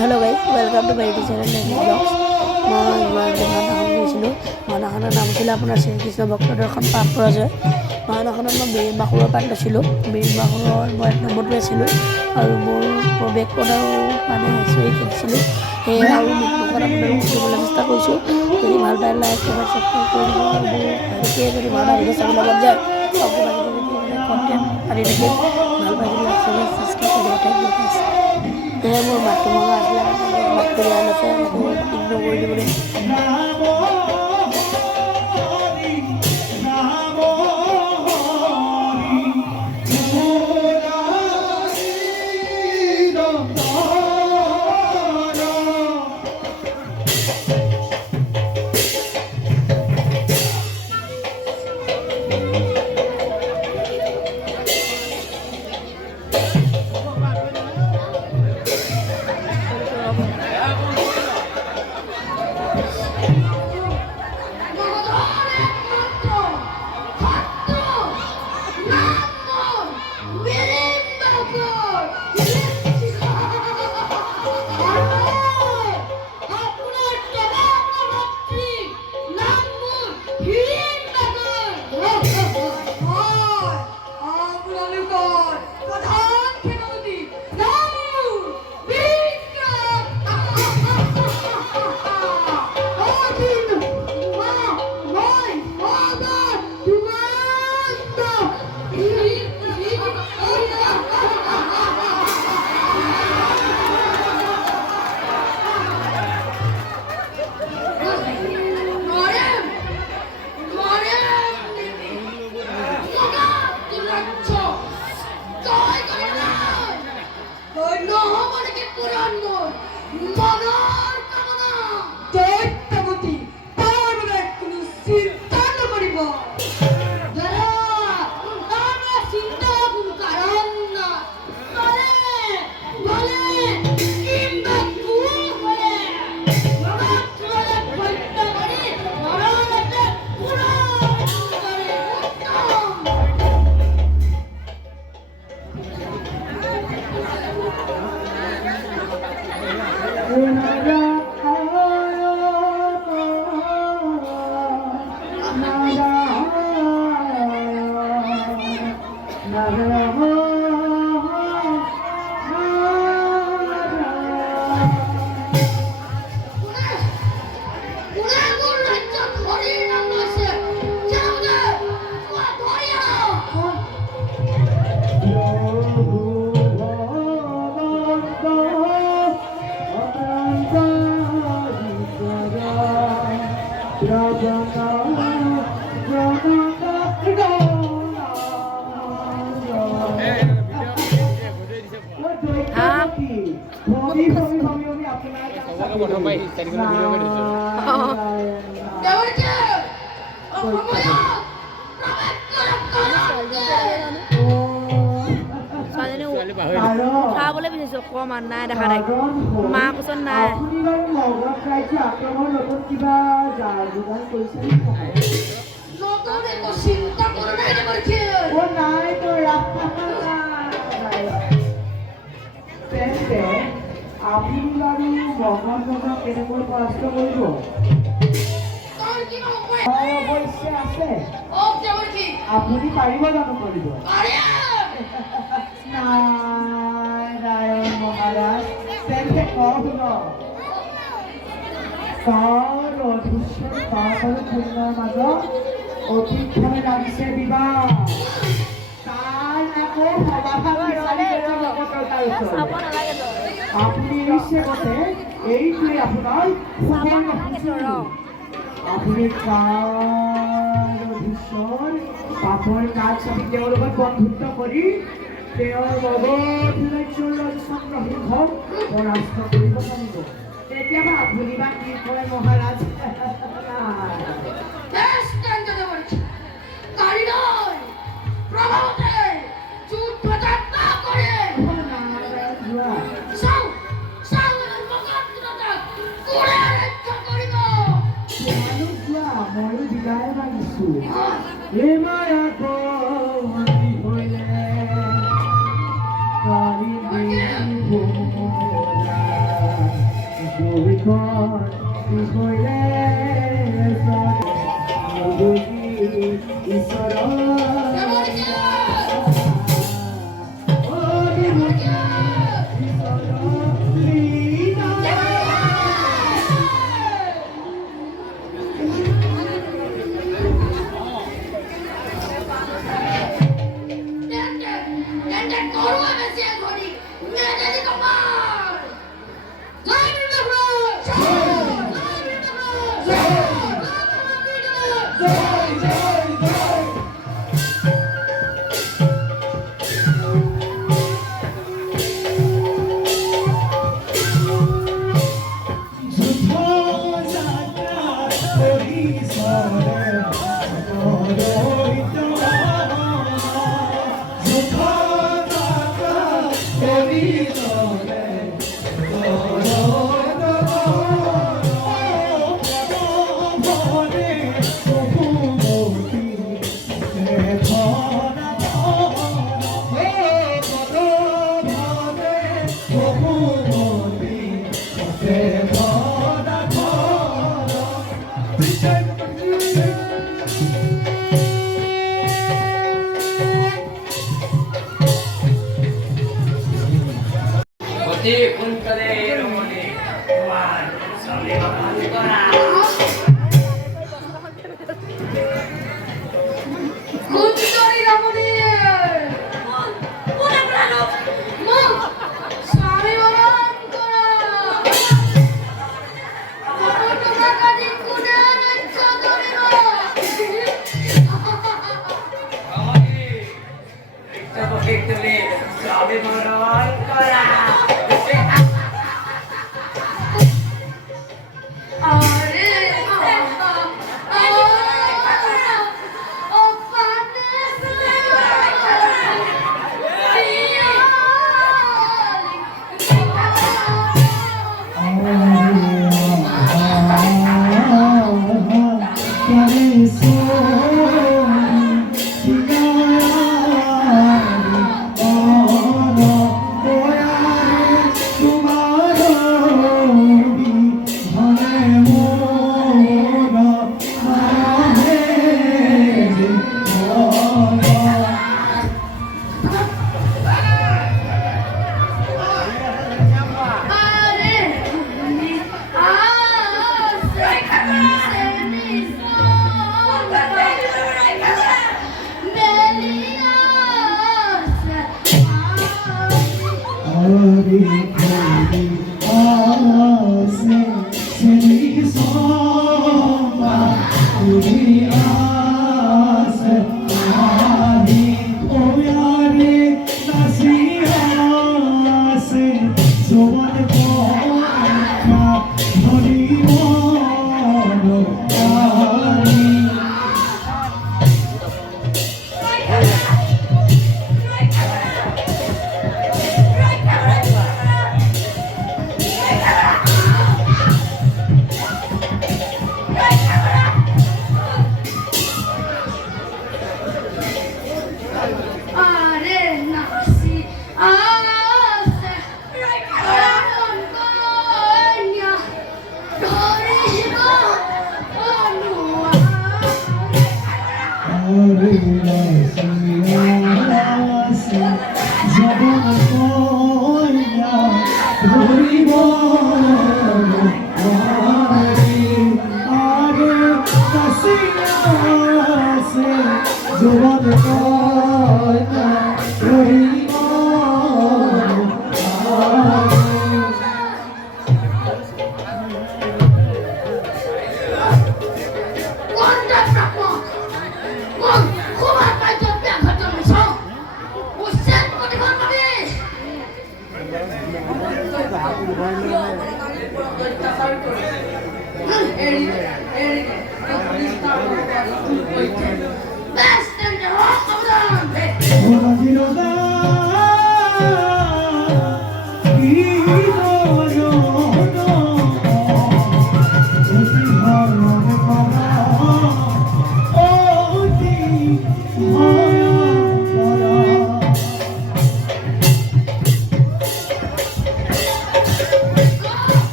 Hello' guys welcome to my YouTube channel navy blogs. মই ভাওনাখন গৈছিলোঁ। ভাওনাখনৰ নাম আছিলে আপোনাৰ শ্ৰীকৃষ্ণ ভক্ত দৰ্শন পাপ পৰাজয়। ভাওনাখনত মই বীৰ বাসুৰৰ পাঠ লৈছিলোঁ। বীৰ বাসুৰৰ মই 1 নম্বৰটো আছিলোঁ আৰু মোৰ প্ৰৱেশপদ আৰু মানে চুৰি খেলিছিলোঁ। সেয়ে আৰু মৃত্যুমুখত আপোনালোকক দিবলৈ চেষ্টা কৰিছোঁ। যদি ভাল পায় লাইক কমেণ্ট ছাবস্ক্ৰাইব কৰি দিব আৰু মোৰ এনেকৈ যদি ভাওনা ভিডিঅ' চাবলৈ মন যায় আৰু কিবা কিবি যদি মানে কণ্টেণ্ট আনি থাকিম, ভাল পাই যদি লাইক চেনেল ছাবস্ক্ৰাইব কৰি দিব। Thank you guys. সেয়ে মোৰ মাতটো ভঙা আছিলে কাৰণে মাতটো বেয়া লৈছে, সেইটো ইগন'ৰ কৰি দিব দেই। খাবলৈ বিচাৰিছোঁ অকণমান নাই দেখা নাই, মাৰ কোচত নাই। আপুনি বাৰু মগনক কেনেকৈ পৰাস্ত কৰিব? অৱশ্যে আছে। আপুনি পাৰিব জানো কৰিব? নাৰায়ণ মহাৰাজ, তেন্তে কওক ন। তাৰ অদৃশ্য পাপ আৰু পুণ্যৰ মাজত অতীতভাৱে লাগিছে বিবাহ। তাৰ আকৌ সমাধান আপুনি নিশ্চয় মতে এইটোৱে আপোনাৰ আপুনি পাপৰ কাজ চাপি তেওঁৰ লগত বন্ধুত্ব কৰি তেওঁৰ মগধ ৰাজ্যৰ চন্দ্ৰসিংহক পৰাস্ত কৰিব পাৰিব। তেতিয়াবা আপুনি বা কি কয় মহাৰাজ? ময়ো বিদায় মাগিছো। ঈশ্বর কি কইলে ঈশ্বর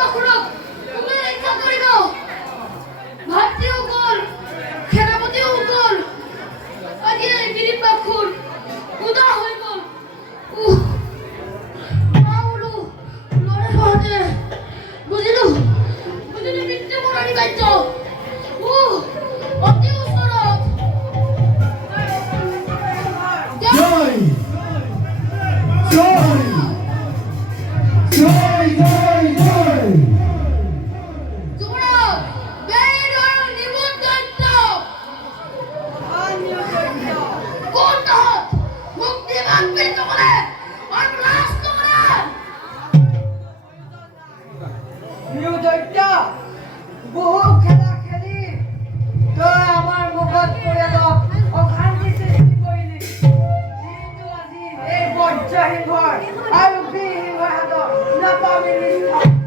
বাখুৰক তুমি ৰক্ষা কৰিব ভাতৃসকল সেনাপতিসকল আজি এই গিৰি বাখুৰ উদা হৈ গ'ল বোলো লৰে সহজে বুজিলো মৃত্যু মৰণি কাৰ্য অতি ওচৰত জয় জয় জয় জয় জয় তোমরা বের হও নিমন্ত্রিত কোন তহত মুক্তি মাগবে তোমরা আর লাশ তোমরা প্রিয় দৈত্য বহু খেলা খেলি তই আমাৰ মুখত পৰে অশান্তি সৃষ্টি কৰিলি কিন্তু আজি এই বজ্ৰসিংহৰ আৰু বীৰসিংহৰ হাতত নাপাবি নিশ্চয়